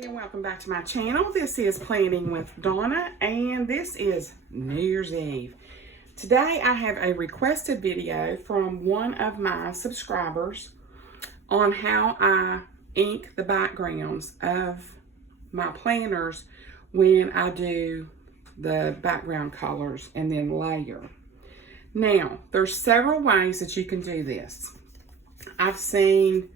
And welcome back to my channel. This is Planning with Donna, and this is New Year's Eve. Today I have a requested video from one of my subscribers on how I ink the backgrounds of my planners when I do the background colors and then layer. Now, there's several ways that you can do this. I've seen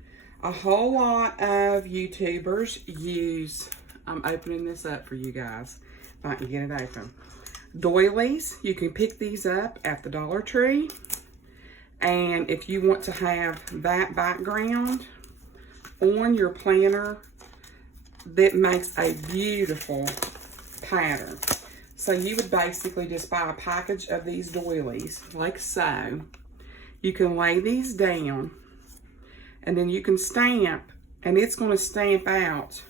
a whole lot of YouTubers use, I'm opening this up for you guys, if I can get it open. Doilies, you can pick these up at the Dollar Tree. And if you want to have that background on your planner, that makes a beautiful pattern. So you would basically just buy a package of these doilies, like so. You can lay these down, and then you can stamp, and it's going to stamp out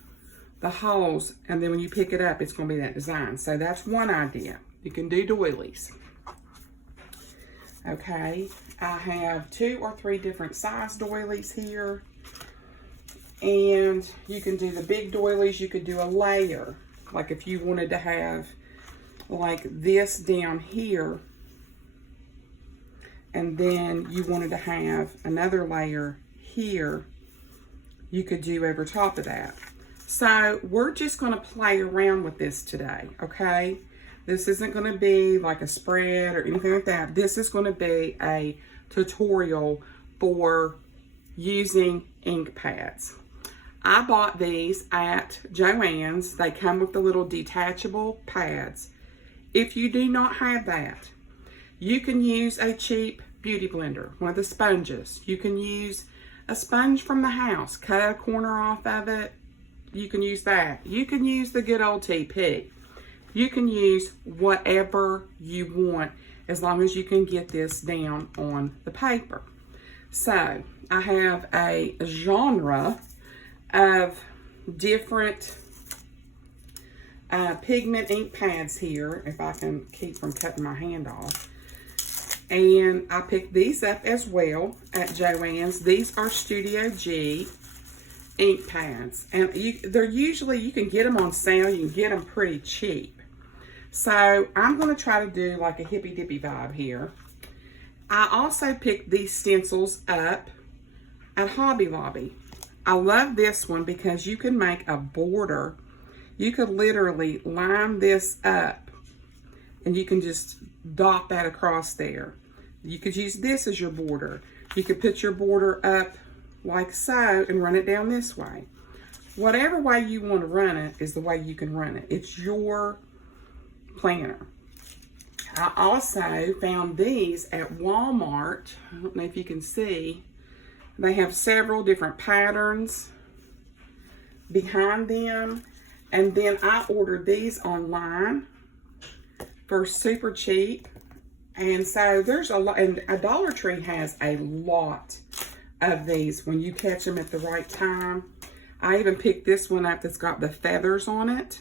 the holes, and then when you pick it up, it's going to be that design. So that's one idea. You can do doilies. Okay, I have 2 or 3 different size doilies here, and you can do the big doilies. You could do a layer, like if you wanted to have like this down here, and then you wanted to have another layer here, you could do over top of that. So we're just going to play around with this today, okay? This isn't going to be like a spread or anything like that. This is going to be a tutorial for using ink pads. I bought these at Joann's. They come with the little detachable pads. If you do not have that, you can use a cheap beauty blender, one of the sponges. You can use a sponge from the house, cut a corner off of it. You can use that. You can use the good old TP. You can use whatever you want as long as you can get this down on the paper. So I have a genre of different pigment ink pads here, if I can keep from cutting my hand off. And I picked these up as well at Joann's. These are Studio G ink pads. And they're usually, you can get them on sale. You can get them pretty cheap. So I'm going to try to do like a hippy dippy vibe here. I also picked these stencils up at Hobby Lobby. I love this one because you can make a border. You could literally line this up and you can just dot that across there. You could use this as your border. You could put your border up like so and run it down this way. Whatever way you want to run it is the way you can run it. It's your planner. I also found these at Walmart. I don't know if you can see. They have several different patterns behind them. And then I ordered these online for super cheap. And so there's a lot, and a Dollar Tree has a lot of these when you catch them at the right time. I even picked this one up that's got the feathers on it.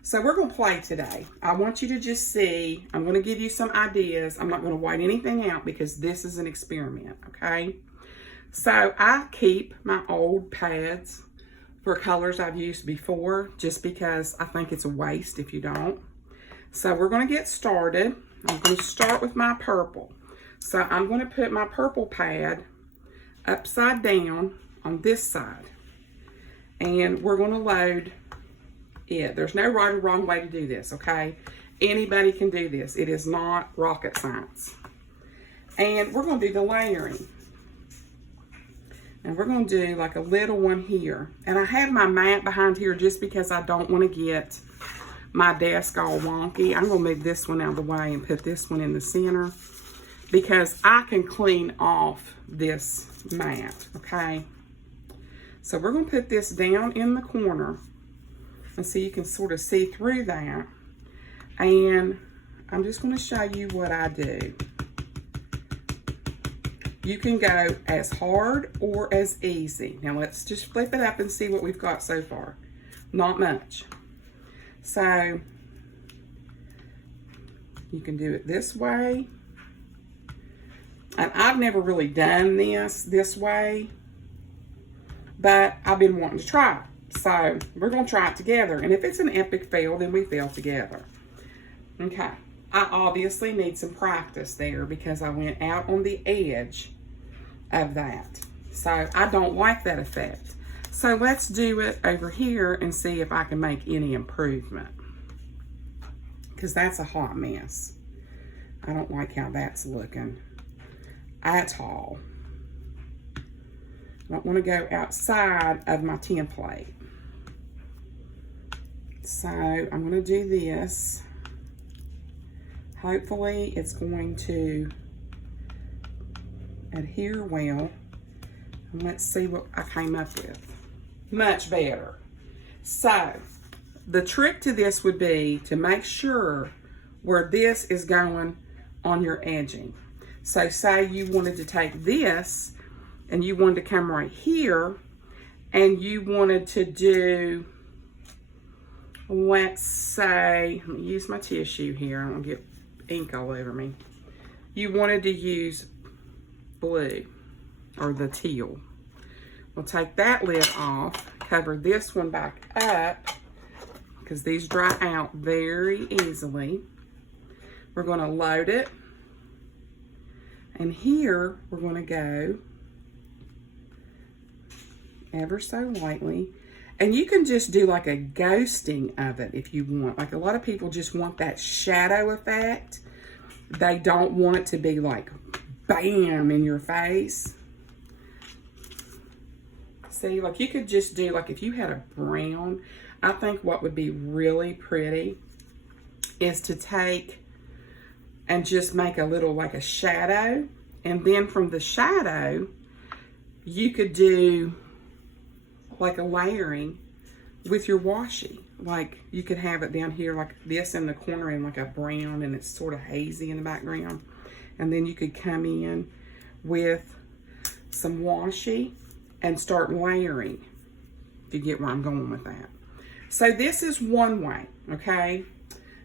So we're going to play today. I want you to just see. I'm going to give you some ideas. I'm not going to white anything out because this is an experiment, okay? So I keep my old pads for colors I've used before just because I think it's a waste if you don't. So we're going to get started. I'm going to start with my purple. So I'm going to put my purple pad upside down on this side. And we're going to load it. There's no right or wrong way to do this, okay? Anybody can do this. It is not rocket science. And we're going to do the layering. And we're going to do like a little one here. And I have my mat behind here just because I don't want to get my desk all wonky. I'm going to move this one out of the way and put this one in the center because I can clean off this mat, okay? So we're going to put this down in the corner and so you can sort of see through that. And I'm just going to show you what I do. You can go as hard or as easy. Now let's just flip it up and see what we've got so far. Not much. So you can do it this way. And I've never really done this way, but I've been wanting to try it. So we're going to try it together. And if it's an epic fail, then we fail together. Okay. I obviously need some practice there because I went out on the edge of that. So I don't like that effect. So let's do it over here and see if I can make any improvement. Because that's a hot mess. I don't like how that's looking at all. I don't want to go outside of my template. So I'm going to do this. Hopefully it's going to adhere well. And let's see what I came up with. Much better. So the trick to this would be to make sure where this is going on your edging. So say you wanted to take this and you wanted to come right here and you wanted to do, let's say, let me use my tissue here. I don't want to get ink all over me. You wanted to use blue or the teal. We'll take that lid off, cover this one back up because these dry out very easily. We're going to load it. And here we're going to go ever so lightly. And you can just do like a ghosting of it if you want. Like a lot of people just want that shadow effect. They don't want it to be like bam in your face. See, like you could just do, like if you had a brown, I think what would be really pretty is to take and just make a little like a shadow. And then from the shadow, you could do like a layering with your washi. Like you could have it down here like this in the corner and like a brown and it's sort of hazy in the background. And then you could come in with some washi and start layering, if you get where I'm going with that. So this is one way, okay?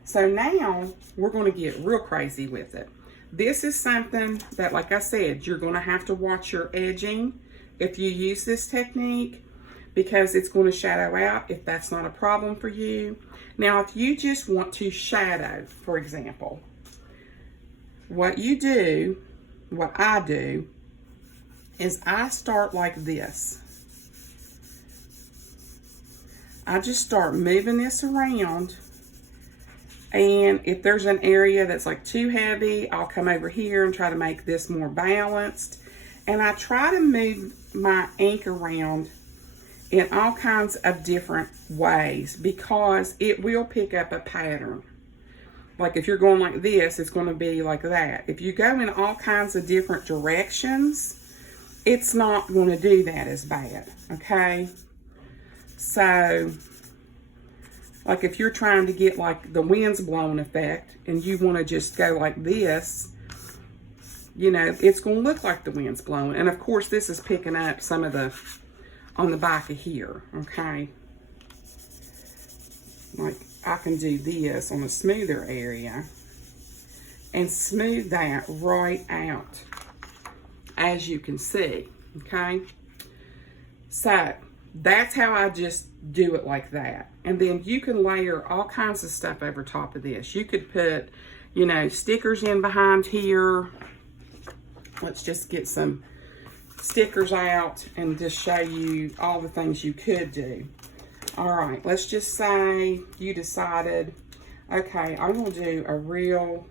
So now we're gonna get real crazy with it. This is something that, like I said, you're gonna have to watch your edging if you use this technique because it's gonna shadow out if that's not a problem for you. Now, if you just want to shadow, for example, what you do, what I do, is I start like this. I just start moving this around, and if there's an area that's like too heavy, I'll come over here and try to make this more balanced. And I try to move my ink around in all kinds of different ways because it will pick up a pattern. Like if you're going like this, it's going to be like that. If you go in all kinds of different directions, it's not going to do that as bad, okay? So, like if you're trying to get like the wind's blowing effect and you want to just go like this, you know, it's going to look like the wind's blowing. And of course, this is picking up some of the, on the back of here, okay? Like I can do this on a smoother area and smooth that right out, as you can see, okay? So that's how I just do it like that. And then you can layer all kinds of stuff over top of this. You could put, you know, stickers in behind here. Let's just get some stickers out and just show you all the things you could do. All right, let's just say you decided, okay, I'm gonna do a real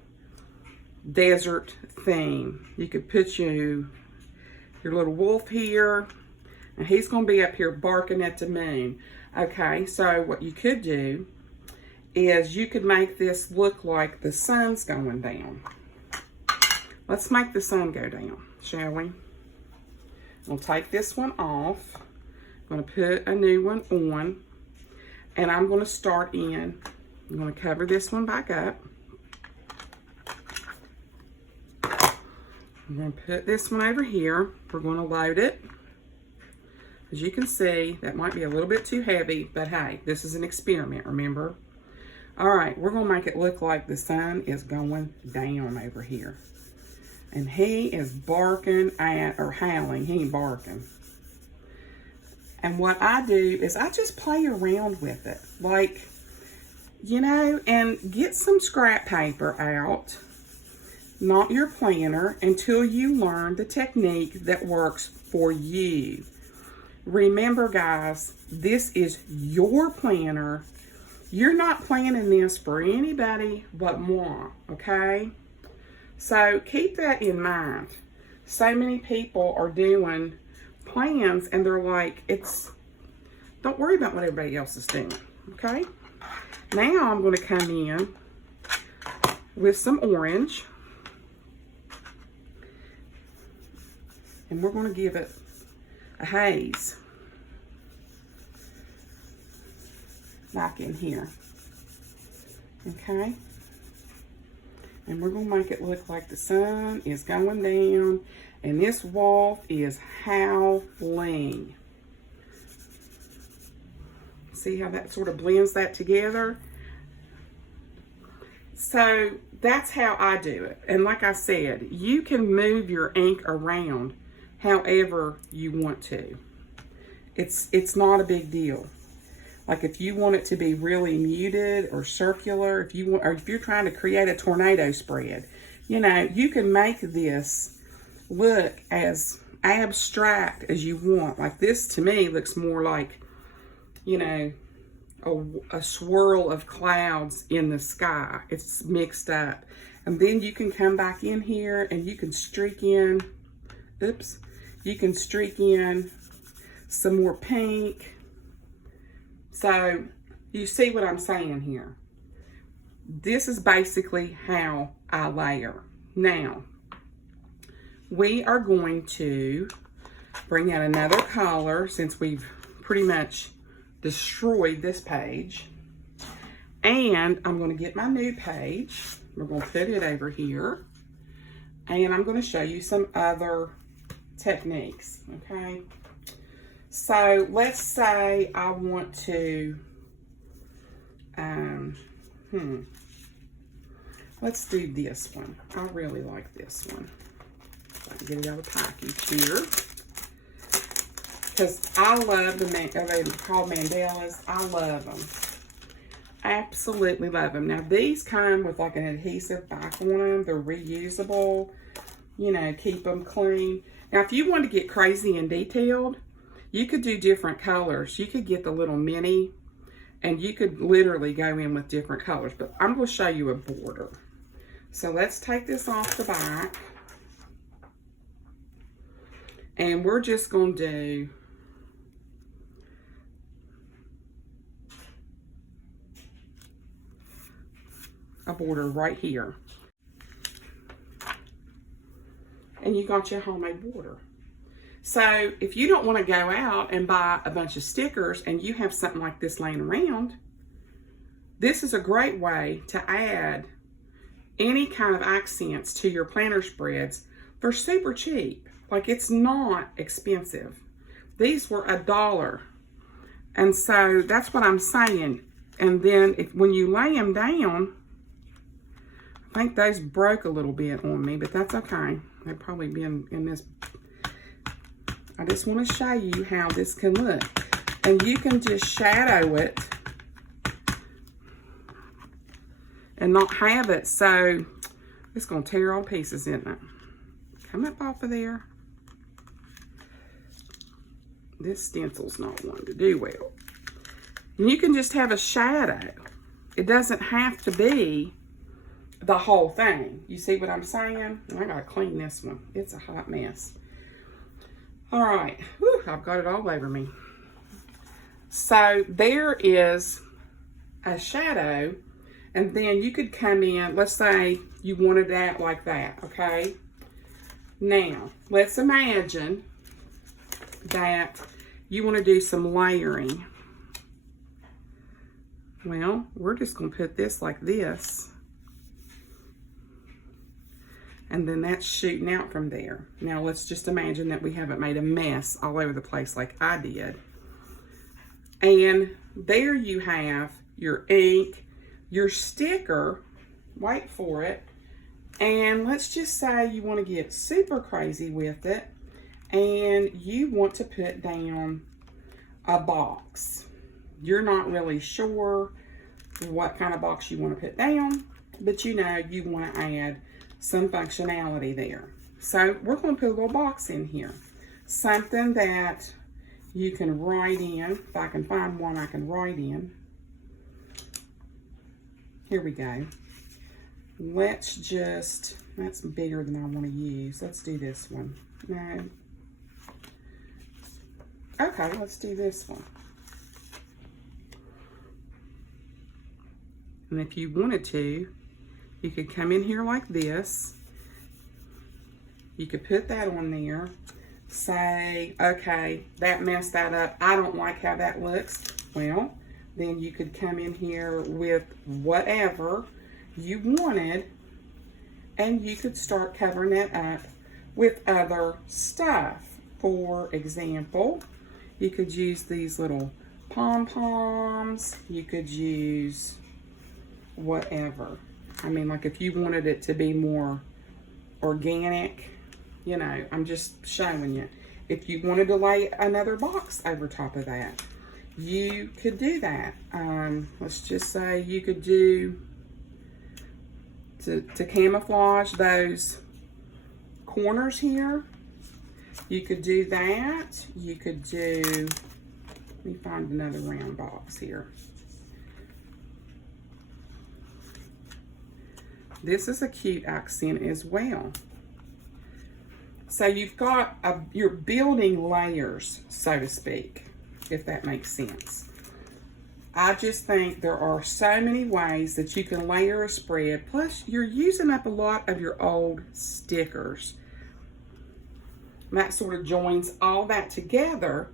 desert theme. You could put your little wolf here, and he's gonna be up here barking at the moon. Okay, so what you could do is you could make this look like the sun's going down. Let's make the sun go down, shall we? We'll take this one off. I'm gonna put a new one on, and I'm gonna start in. I'm gonna cover this one back up. I'm going to put this one over here. We're going to load it. As you can see, that might be a little bit too heavy, but hey, this is an experiment, remember? All right, we're going to make it look like the sun is going down over here. And he is barking at, or howling, he ain't barking. And what I do is I just play around with it. Like, you know, and get some scrap paper out, not your planner, until you learn the technique that works for you. Remember, guys, this is your planner. You're not planning this for anybody but moi, okay? So keep that in mind. So many people are doing plans and they're like, don't worry about what everybody else is doing, okay? Now I'm going to come in with some orange. And we're going to give it a haze. Like in here. Okay? And we're going to make it look like the sun is going down and this wolf is howling. See how that sort of blends that together? So that's how I do it. And like I said, you can move your ink around however you want to. It's not a big deal. Like if you want it to be really muted or circular, if you're trying to create a tornado spread, you know, you can make this look as abstract as you want. Like this to me looks more like, you know, a swirl of clouds in the sky. It's mixed up. And then you can come back in here and you can streak in, you can streak in some more pink. So you see what I'm saying here. This is basically how I layer. Now, we are going to bring out another color since we've pretty much destroyed this page. And I'm going to get my new page. We're going to put it over here. And I'm going to show you some other techniques, okay? So let's say I want to, let's do this one. I really like this one. So I can get it out of the package here. Because I love they're called mandalas. I love them. Absolutely love them. Now these come with like an adhesive back on them. They're reusable. You know, keep them clean. Now if you want to get crazy and detailed, you could do different colors. You could get the little mini and you could literally go in with different colors. But I'm going to show you a border. So let's take this off the back. And we're just going to do a border right here. And you got your homemade border. So if you don't want to go out and buy a bunch of stickers and you have something like this laying around, this is a great way to add any kind of accents to your planner spreads for super cheap. Like it's not expensive. These were $1. And so that's what I'm saying. And then when you lay them down, I think those broke a little bit on me, but that's okay. They've probably been in this. I just want to show you how this can look. And you can just shadow it and not have it so it's going to tear all pieces, isn't it? Come up off of there. This stencil's not wanting to do well. And you can just have a shadow. It doesn't have to be the whole thing. You see what I'm saying? I gotta clean this one. It's a hot mess. All right, whew, I've got it all over me. So there is a shadow, and then you could come in, let's say you wanted that like that, okay? Now, let's imagine that you want to do some layering. Well, we're just going to put this like this. And then that's shooting out from there. Now let's just imagine that we haven't made a mess all over the place like I did. And there you have your ink, your sticker, wait for it. And let's just say you want to get super crazy with it and you want to put down a box. You're not really sure what kind of box you want to put down, but you know you want to add some functionality there. So we're going to put a little box in here. Something that you can write in. If I can find one I can write in. Here we go. Let's just, that's bigger than I want to use. Let's do this one. No. Okay, let's do this one. And if you wanted to, you could come in here like this. You could put that on there. Say, okay, that messed that up. I don't like how that looks. Well, then you could come in here with whatever you wanted, and you could start covering it up with other stuff. For example, you could use these little pom-poms. You could use whatever. I mean, like if you wanted it to be more organic, you know, I'm just showing you. If you wanted to lay another box over top of that, you could do that. Let's just say you could do, to camouflage those corners here, you could do that. You could do, let me find another round box here. This is a cute accent as well. So you've got, you're building layers, so to speak, if that makes sense. I just think there are so many ways that you can layer a spread. Plus, you're using up a lot of your old stickers. And that sort of joins all that together,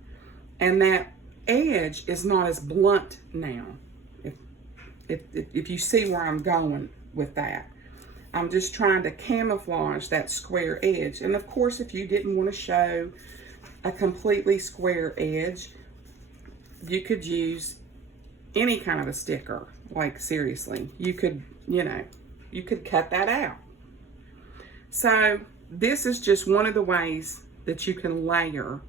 and that edge is not as blunt now. If you see where I'm going with that. I'm just trying to camouflage that square edge. And of course, if you didn't want to show a completely square edge, you could use any kind of a sticker. Like seriously, you could, you know, you could cut that out. So this is just one of the ways that you can layer.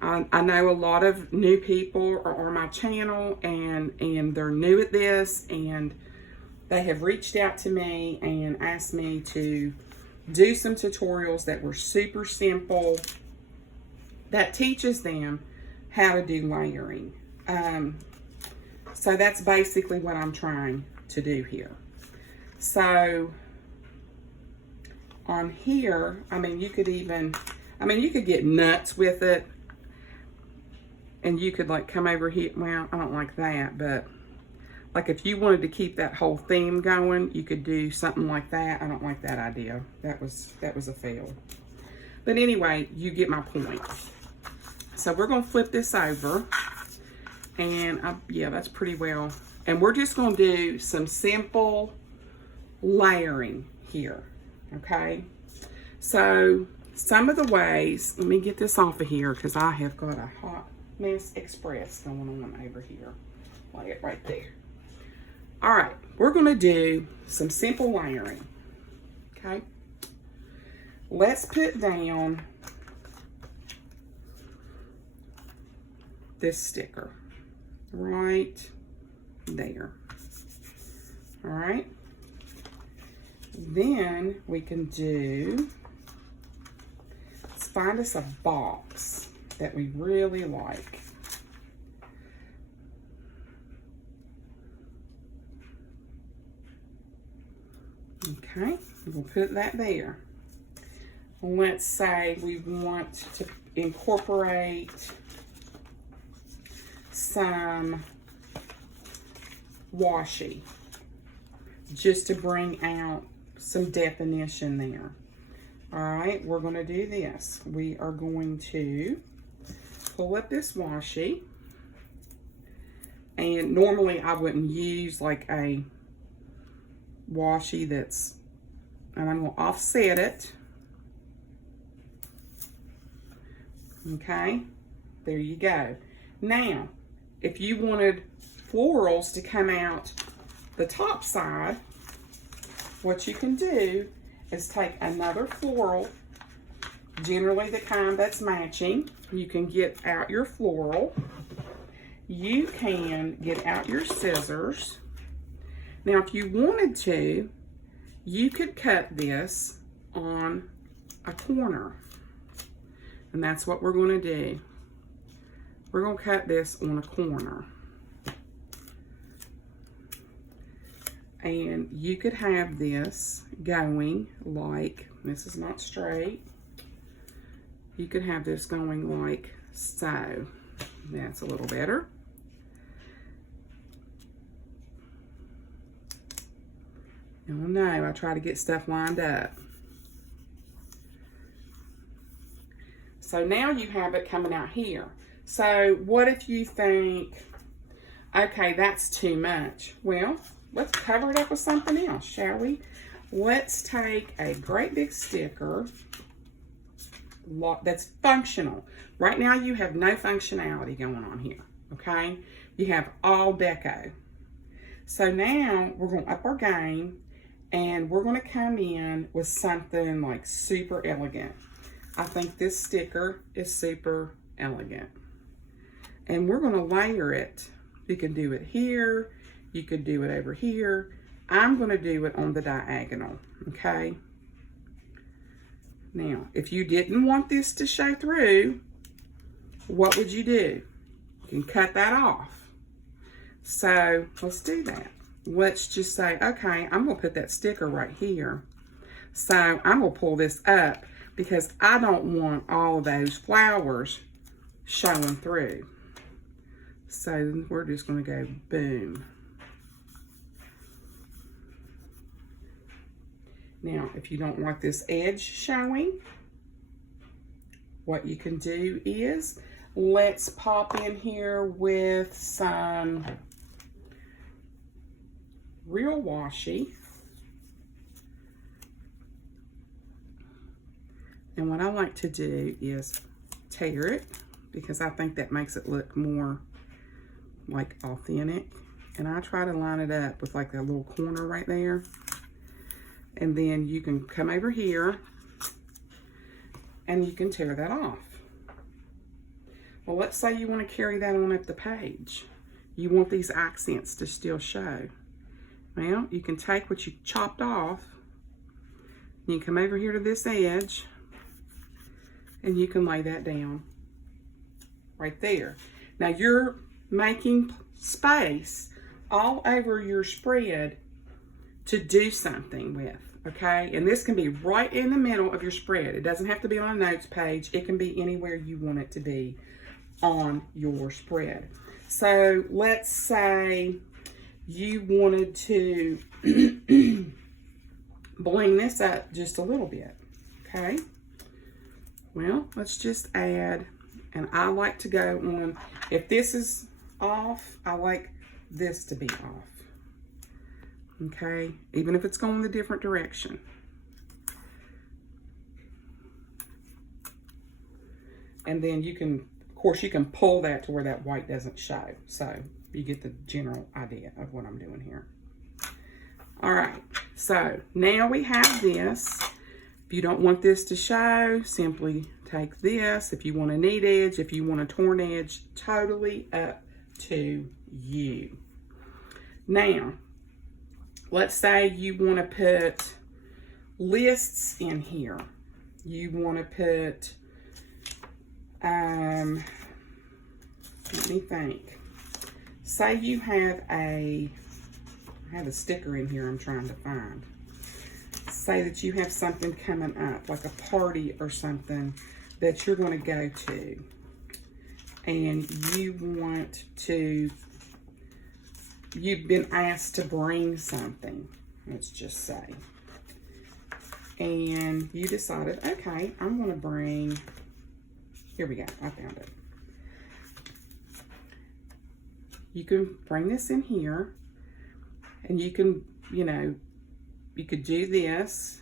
I know a lot of new people are on my channel, and they're new at this, and they have reached out to me and asked me to do some tutorials that were super simple that teaches them how to do layering. So that's basically what I'm trying to do here. So on here, I mean, you could even, I mean, you could get nuts with it, and you could like come over here. Well, I don't like that, but like if you wanted to keep that whole theme going, you could do something like that. I don't like that idea. That was a fail. But anyway, you get my point. So we're going to flip this over, and yeah, that's pretty well. And we're just going to do some simple layering here, okay? So some of the ways, let me get this off of here because I have got a hot mess express going on over here. Lay it right there. All right, we're going to do some simple layering, okay? Let's put down this sticker right there. All right. Then we can do, let's find us a box that we really like. Okay, we'll put that there. Let's say we want to incorporate some washi just to bring out some definition there. All right, we're going to do this. We are going to pull up this washi, and normally I wouldn't use like a washi that's, and I'm going to offset it. Okay, there you go. Now, if you wanted florals to come out the top side, what you can do is take another floral, generally the kind that's matching. you can get out your floral. You can get out your scissors. Now, if you wanted to, you could cut this on a corner. And that's what we're going to do. We're going to cut this on a corner. And you could have this going like, this is not straight. You could have this going like so. That's a little better. Oh no, I try to get stuff lined up. So now you have it coming out here. So what if you think, okay, that's too much? Well, let's cover it up with something else, shall we? Let's take a great big sticker that's functional. Right now you have no functionality going on here, okay? You have all deco. So now we're going to up our game and we're going to come in with something like super elegant. I think this sticker is super elegant. And we're going to layer it. You can do it here. You could do it over here. I'm going to do it on the diagonal, okay? Now, if you didn't want this to show through, what would you do? You can cut that off. So let's do that. Let's just say, okay, I'm going to put that sticker right here. So I'm going to pull this up because I don't want all of those flowers showing through. So we're just going to go boom. Now, if you don't want this edge showing, what you can do is, let's pop in here with some real washi. And what I like to do is tear it because I think that makes it look more like authentic. And I try to line it up with like a little corner right there. And then you can come over here and you can tear that off. Well, let's say you want to carry that on up the page. You want these accents to still show. Well, you can take what you chopped off, you can come over here to this edge, and you can lay that down right there. Now you're making space all over your spread to do something with, okay? And this can be right in the middle of your spread. It doesn't have to be on a notes page. It can be anywhere you want it to be on your spread. So let's say you wanted to bling this up just a little bit, okay? Well, let's just add, and I like to go on, if this is off, I like this to be off. Okay, even if it's going the different direction. And then you can, of course, you can pull that to where that white doesn't show. So you get the general idea of what I'm doing here. All right, so now we have this. If you don't want this to show, simply take this. If you want a neat edge, if you want a torn edge, totally up to you. Now, let's say you want to put lists in here. You want to put, let me think. Say you have I have a sticker in here I'm trying to find. Say that you have something coming up, like a party or something that you're going to go to. And you want to, you've been asked to bring something, let's just say. And you decided, okay, I'm going to bring, here we go, I found it. You can bring this in here, and you can, you know, you could do this,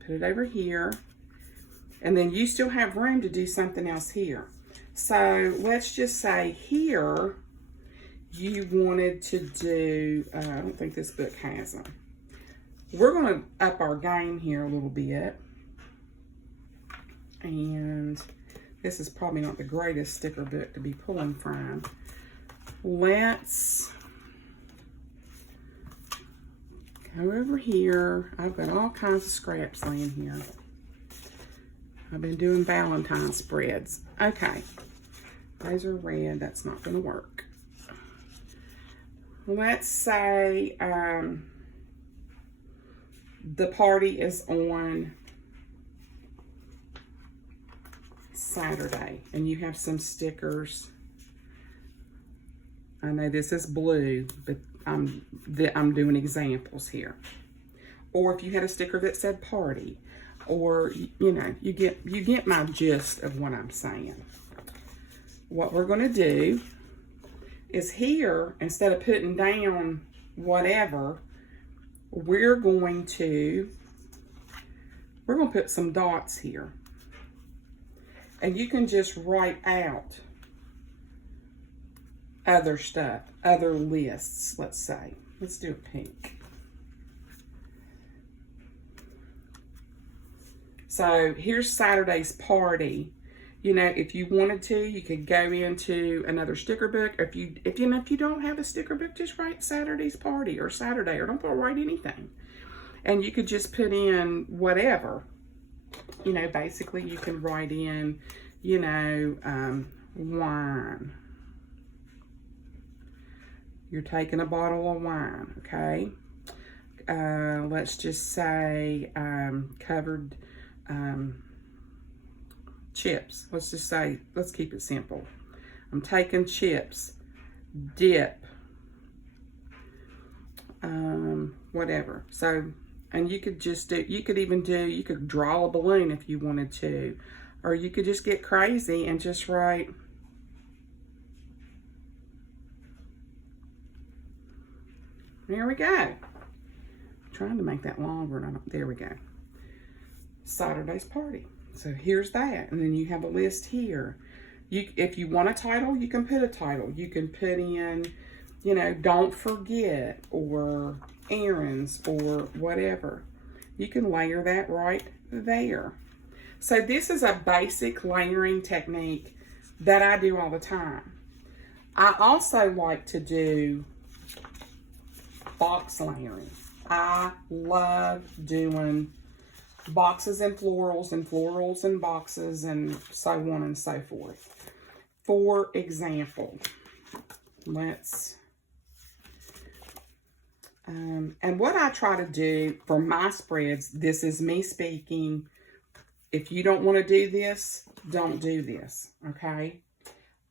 put it over here, and then you still have room to do something else here. So let's just say here, you wanted to do, I don't think this book has them. We're going to up our game here a little bit. And This is probably not the greatest sticker book to be pulling from. Let's go over here. I've got all kinds of scraps laying here. I've been doing Valentine spreads. Okay, those are red. That's not going to work. Let's say the party is on Saturday and you have some stickers. I know this is blue, but I'm doing examples here. Or if you had a sticker that said party, or you know, you get my gist of what I'm saying. What we're going to do is here, instead of putting down whatever, we're going to put some dots here. And you can just write out other stuff, other lists, let's say. Let's do a pink. So here's Saturday's party. You know, if you wanted to, you could go into another sticker book. If you don't have a sticker book, just write Saturday's party or Saturday, or don't write anything. And you could just put in whatever. You know, basically you can write in, you know, wine. You're taking a bottle of wine, okay? Let's just say covered chips. Let's just say, let's keep it simple. I'm taking chips, dip, whatever. So, and you could just do, you could draw a balloon if you wanted to, or you could just get crazy and just write there we go. I'm trying to make that longer, and there we go. Saturday's party. So here's that, and then you have a list here. If you want a title, you can put a title. You can put in, you know, don't forget, or errands, or whatever. You can layer that right there. So this is a basic layering technique that I do all the time. I also like to do box layering. I love doing boxes and florals and boxes and so on and so forth. For example, let's and what I try to do for my spreads, this is me speaking. If you don't want to do this, don't do this, okay?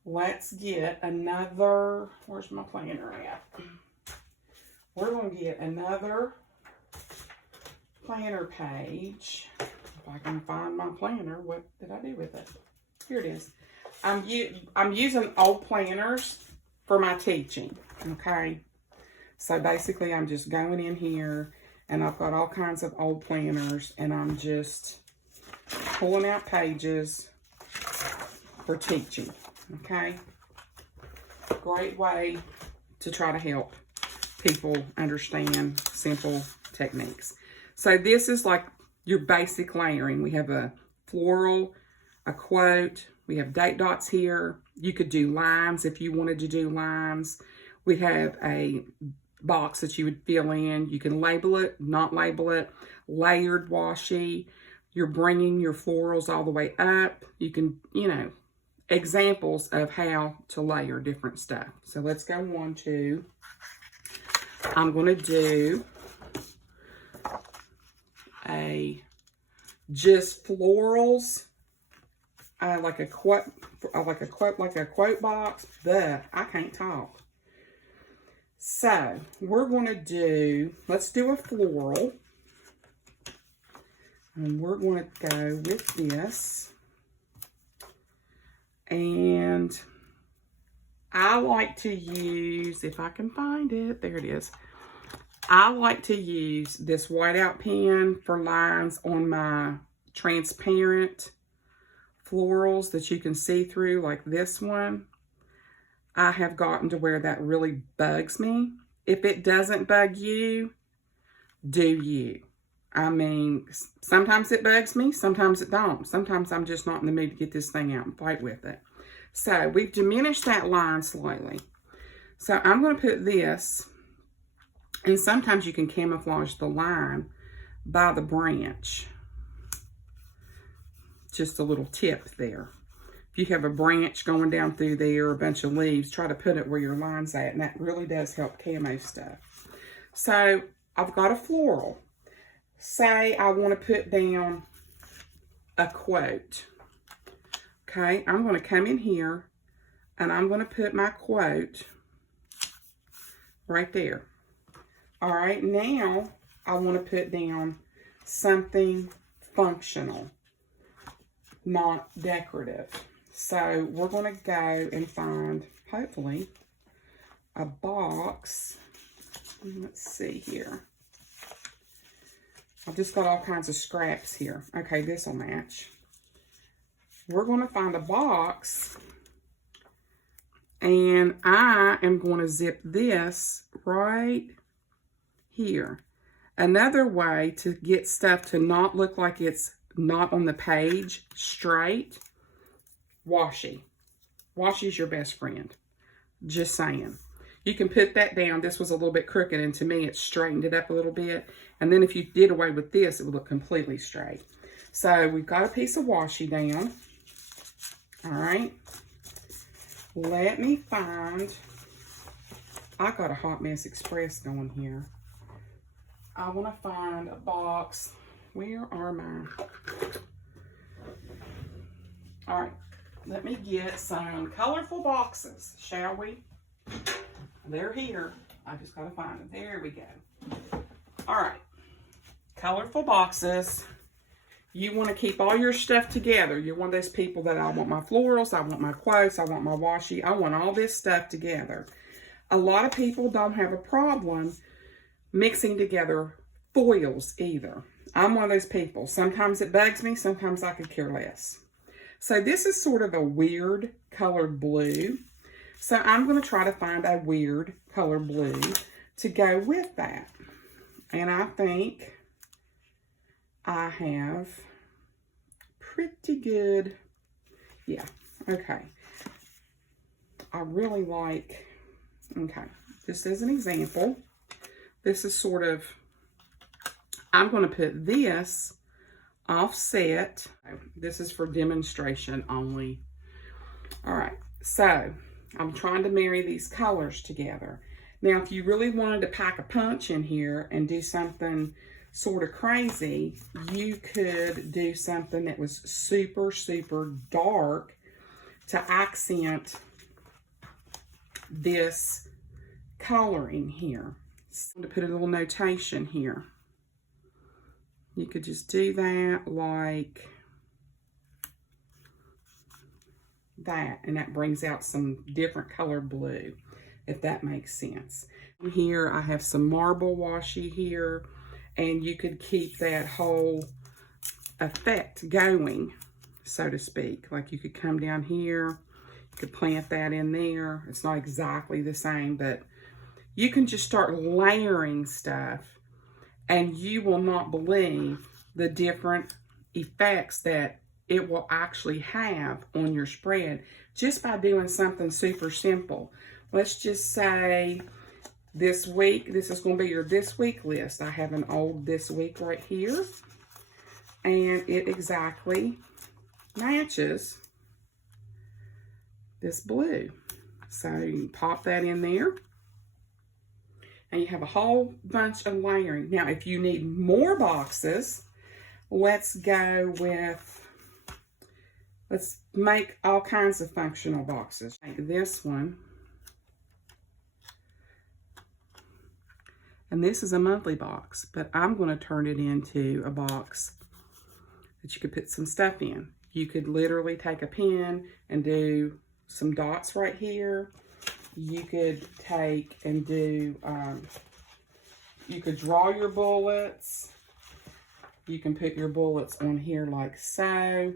Let's get another, where's my planner at? We're going to get another planner page. If I can find my planner, what did I do with it? Here it is. I'm using old planners for my teaching, okay? So basically, I'm just going in here, and I've got all kinds of old planners, and I'm just pulling out pages for teaching, okay? Great way to try to help people understand simple techniques. So this is like your basic layering. We have a floral, a quote, we have date dots here. You could do lines if you wanted to do lines. We have a box that you would fill in. You can label it, not label it, layered washi. You're bringing your florals all the way up. You can, you know, examples of how to layer different stuff. So let's go on to, I'm going to do just florals, like a quote box, but I can't talk. So we're going to do, let's do a floral, and we're going to go with this. And I like to use, if I can find it, there it is. I like to use this whiteout pen for lines on my transparent florals that you can see through, like this one. I have gotten to where that really bugs me. If it doesn't bug you, do you, I mean, sometimes it bugs me, sometimes it don't. Sometimes I'm just not in the mood to get this thing out and fight with it. So we've diminished that line slowly. So I'm going to put this, and sometimes you can camouflage the line by the branch. Just a little tip there. If you have a branch going down through there, a bunch of leaves, try to put it where your line's at, and that really does help camo stuff. So I've got a floral. Say I want to put down a quote. Okay, I'm going to come in here and I'm going to put my quote right there. All right, now I want to put down something functional, not decorative. So we're going to go and find, hopefully, a box. Let's see here. I've just got all kinds of scraps here. Okay, this will match. We're going to find a box, and I am going to zip this right here. Another way to get stuff to not look like it's not on the page straight, washi. Washi's your best friend. Just saying. You can put that down. This was a little bit crooked, and to me it straightened it up a little bit. And then if you did away with this, it would look completely straight. So we've got a piece of washi down. All right. Let me find, I got a Hot Mess Express going here. I want to find a box. Where are my, all right, let me get some colorful boxes, shall we? They're here. I just got to find them. There we go. All right. Colorful boxes. You want to keep all your stuff together. You're one of those people that I want my florals, I want my quotes, I want my washi. I want all this stuff together. A lot of people don't have a problem mixing together foils either. I'm one of those people. Sometimes it bugs me. Sometimes I could care less. So this is sort of a weird colored blue. So I'm going to try to find a weird color blue to go with that. And I think I have pretty good, yeah, okay. I really like, okay, just as an example, this is sort of, I'm going to put this offset. This is for demonstration only. All right, so I'm trying to marry these colors together. Now, if you really wanted to pack a punch in here and do something sort of crazy, you could do something that was super, super dark to accent this coloring here. So to put a little notation here. You could just do that like that, and that brings out some different color blue, if that makes sense. Here I have some marble washi here, and you could keep that whole effect going, so to speak. Like you could come down here, you could plant that in there. It's not exactly the same, but you can just start layering stuff, and you will not believe the different effects that it will actually have on your spread just by doing something super simple. Let's just say this week, this is going to be your this week list. I have an old this week right here, and it exactly matches this blue. So you can pop that in there, and you have a whole bunch of layering. Now, if you need more boxes, let's go with, let's make all kinds of functional boxes. Take this one. And this is a monthly box, but I'm going to turn it into a box that you could put some stuff in. You could literally take a pen and do some dots right here. You could take and do, you could draw your bullets. You can put your bullets on here like so.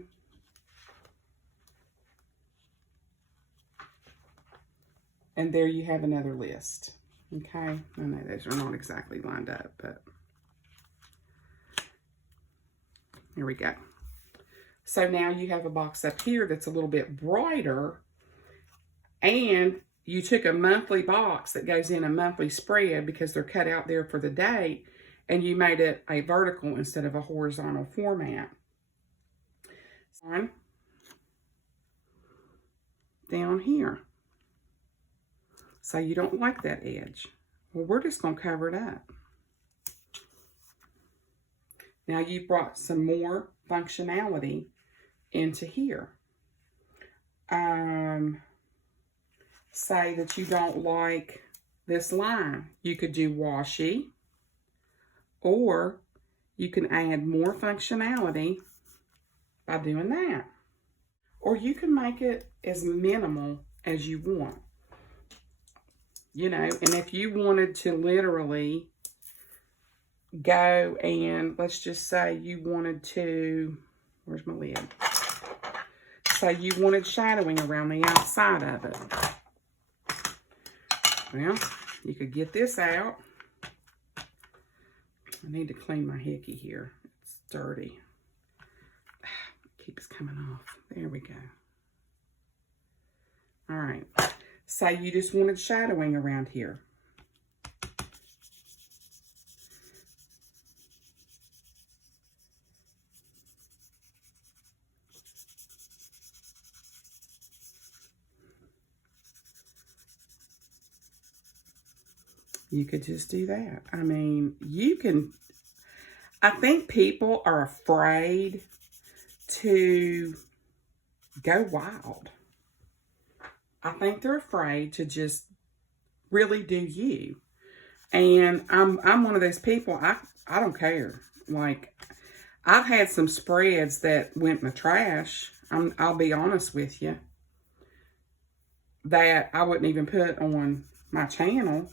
And there you have another list. Okay, I know those are not exactly lined up, but There we go. So now you have a box up here that's a little bit brighter, and you took a monthly box that goes in a monthly spread because they're cut out there for the date, and you made it a vertical instead of a horizontal format. Down here. So you don't like that edge. Well, we're just going to cover it up. Now you've brought some more functionality into here. Say that you don't like this line. You could do washi, or you can add more functionality by doing that. Or you can make it as minimal as you want. You know, and if you wanted to literally go and, let's just say you wanted to, where's my lid? Say you wanted shadowing around the outside of it. Well, you could get this out. I need to clean my hickey here. It's dirty. It keeps coming off. There we go. All right. Say you just wanted shadowing around here. You could just do that. I mean, you can, I think people are afraid to go wild. I think they're afraid to just really do you. And I'm one of those people, I don't care. Like, I've had some spreads that went in the trash. I'll be honest with you. That I wouldn't even put on my channel.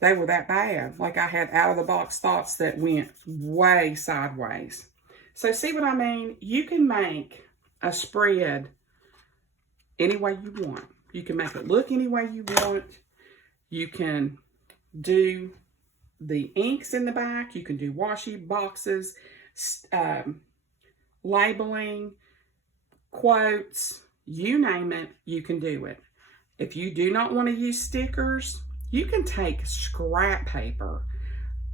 They were that bad. Like, I had out-of-the-box thoughts that went way sideways. So, see what I mean? You can make a spread any way you want. You can make it look any way you want. You can do the inks in the back. You can do washi boxes, labeling, quotes, you name it, you can do it. If you do not want to use stickers, you can take scrap paper,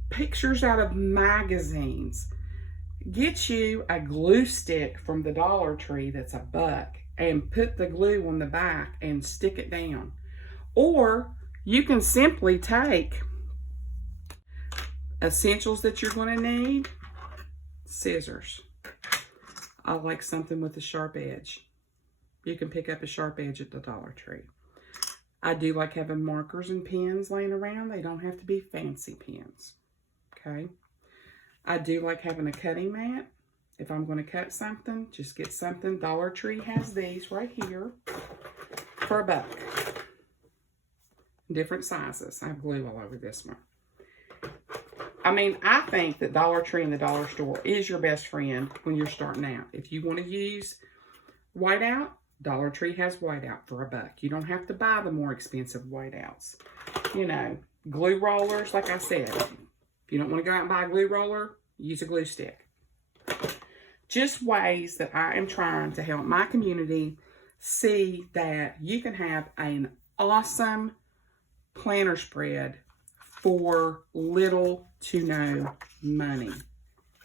pictures out of magazines, get you a glue stick from the Dollar Tree that's $1 and put the glue on the back and stick it down. Or you can simply take essentials that you're going to need, scissors. I like something with a sharp edge. You can pick up a sharp edge at the Dollar Tree. I do like having markers and pens laying around. They don't have to be fancy pens, okay? I do like having a cutting mat. If I'm going to cut something, just get something. Dollar Tree has these right here for $1. Different sizes. I have glue all over this one. I mean, I think that Dollar Tree and the dollar store is your best friend when you're starting out. If you want to use whiteout, Dollar Tree has whiteout for $1. You don't have to buy the more expensive whiteouts. You know, glue rollers, like I said. If you don't want to go out and buy a glue roller, use a glue stick. Just ways that I am trying to help my community see that you can have an awesome planner spread for little to no money.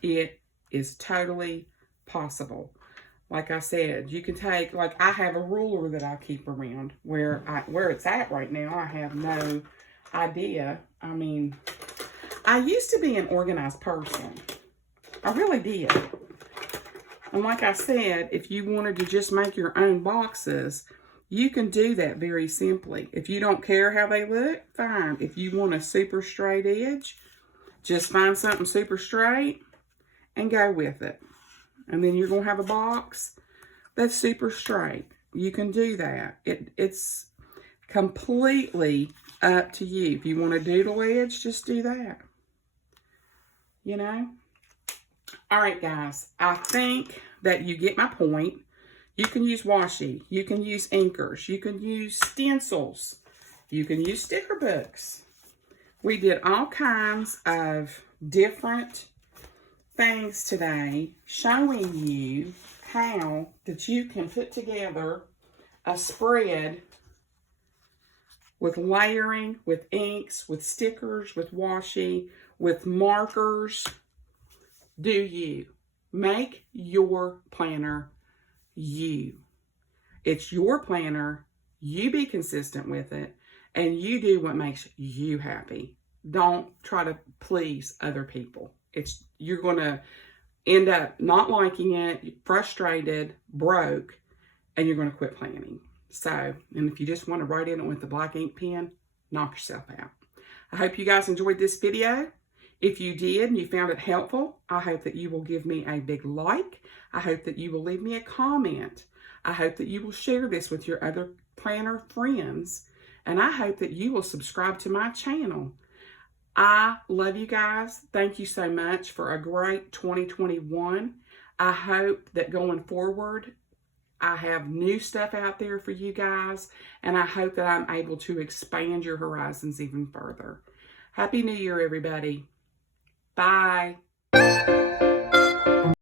It is totally possible. Like I said, you can take, like I have a ruler that I keep around where it's at right now. I have no idea. I mean, I used to be an organized person. I really did. And like I said, if you wanted to just make your own boxes, you can do that very simply. If you don't care how they look, fine. If you want a super straight edge, just find something super straight and go with it. And then you're going to have a box that's super straight. You can do that. It's completely up to you. If you want a doodle edge, just do that. You know? All right, guys. I think that you get my point. You can use washi. You can use inkers. You can use stencils. You can use sticker books. We did all kinds of different things today showing you how that you can put together a spread with layering, with inks, with stickers, with washi, with markers. Do you. Make your planner you. It's your planner. You be consistent with it, and you do what makes you happy. Don't try to please other people. You're going to end up not liking it, frustrated, broke, and you're going to quit planning. So, and if you just want to write in it with the black ink pen, knock yourself out. I hope you guys enjoyed this video. If you did and you found it helpful, I hope that you will give me a big like. I hope that you will leave me a comment. I hope that you will share this with your other planner friends. And I hope that you will subscribe to my channel. I love you guys. Thank you so much for a great 2021. I hope that going forward, I have new stuff out there for you guys. And I hope that I'm able to expand your horizons even further. Happy New Year, everybody. Bye.